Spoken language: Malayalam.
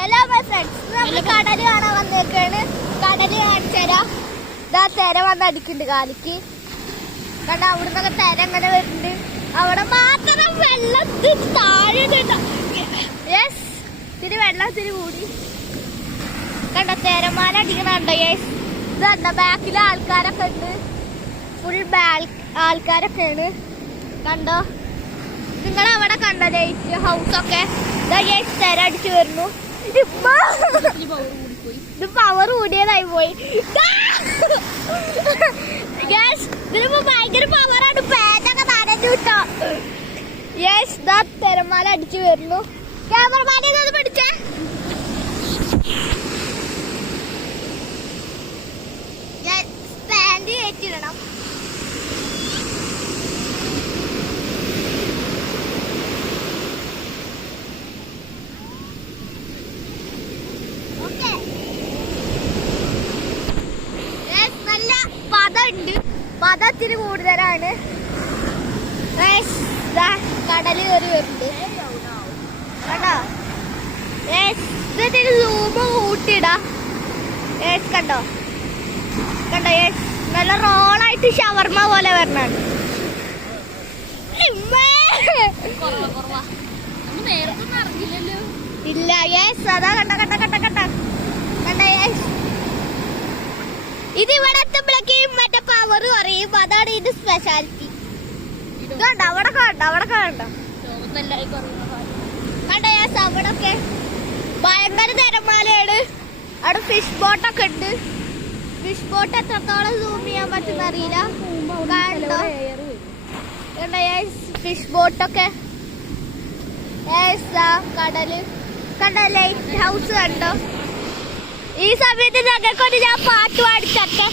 ഹലോ മൈ ഫ്രണ്ട്സ്, നമ്മൾ കടല് കാണാൻ വന്നേക്കാണ്. കടല് കാണിച്ചുതരാം. ഇതാ തിര വന്ന് അടിക്കുന്നുണ്ട് കാലിക്ക്. കണ്ട അവിടുന്നൊക്കെ തിര എങ്ങനെ വരുന്നുണ്ട്. അവിടെ മാത്രം വെള്ളത്തിൽ താഴെ യെസ്, ഇത്തിരി വെള്ളത്തിന് കൂടി. കണ്ട തിരമാല അടിക്കണുണ്ടോ? യെസ്, ഇതണ്ട ബാക്കിൽ ആൾക്കാരൊക്കെ ഉണ്ട്. ഫുൾ ആൾക്കാരൊക്കെയാണ്. കണ്ടോ, നിങ്ങളവിടെ കണ്ടോ ലൈറ്റ് ഹൗസൊക്കെ? തിര അടിച്ചു വരുന്നു. ഇത് പവർ കൂടിയതായി പോയി. ഇതിനിപ്പോ ഭയങ്കര പവറാണ്. പേറ്റൊക്കെ നനഞ്ഞു കിട്ടോ. യെസ്, ദാ തിരമാല അടിച്ചു വരുന്നു. ക്യാമറമാനെ ഒന്ന് പിടിച്ചേ. സ്റ്റാൻഡ് കയറ്റിടണം. പദത്തിന് കൂടുതലാണ്. കടല് കയറി വരുന്നുണ്ട്. കണ്ടോ? ഇതിന് സൂമ് കൂട്ടിടാ. കണ്ടോ കണ്ടോ? നല്ല റോളായിട്ട് ഷവർമ പോലെ വരണാണ്. ഇല്ല. അതാ കണ്ട കണ്ട കണ്ട കണ്ട കണ്ട. ഇത് ഇവിടെ എത്തുമ്പോഴേക്കും മറ്റേ പവർ കുറയും. അതാണ് ഇത് സ്പെഷ്യാലിറ്റി. കണ്ട അവിടെ കണ്ട അവിടെ കണ്ട കണ്ട. അവിടൊക്കെ ഭയങ്കര തിരമാലയാണ്. അവിടെ ഫിഷ് ബോട്ടൊക്കെ ഉണ്ട്. ഫിഷ് ബോട്ട് എത്രത്തോളം സൂം ചെയ്യാൻ പറ്റുന്ന അറിയില്ല. കണ്ടോ കണ്ട ഫിഷ് ബോട്ടൊക്കെ. കടല് കണ്ട. ലൈറ്റ് ഹൗസ് കണ്ടോ? ഈ സമയത്ത് ഞങ്ങൾക്കൊരു ഞാൻ പാട്ട് പാടിച്ചൊക്കെ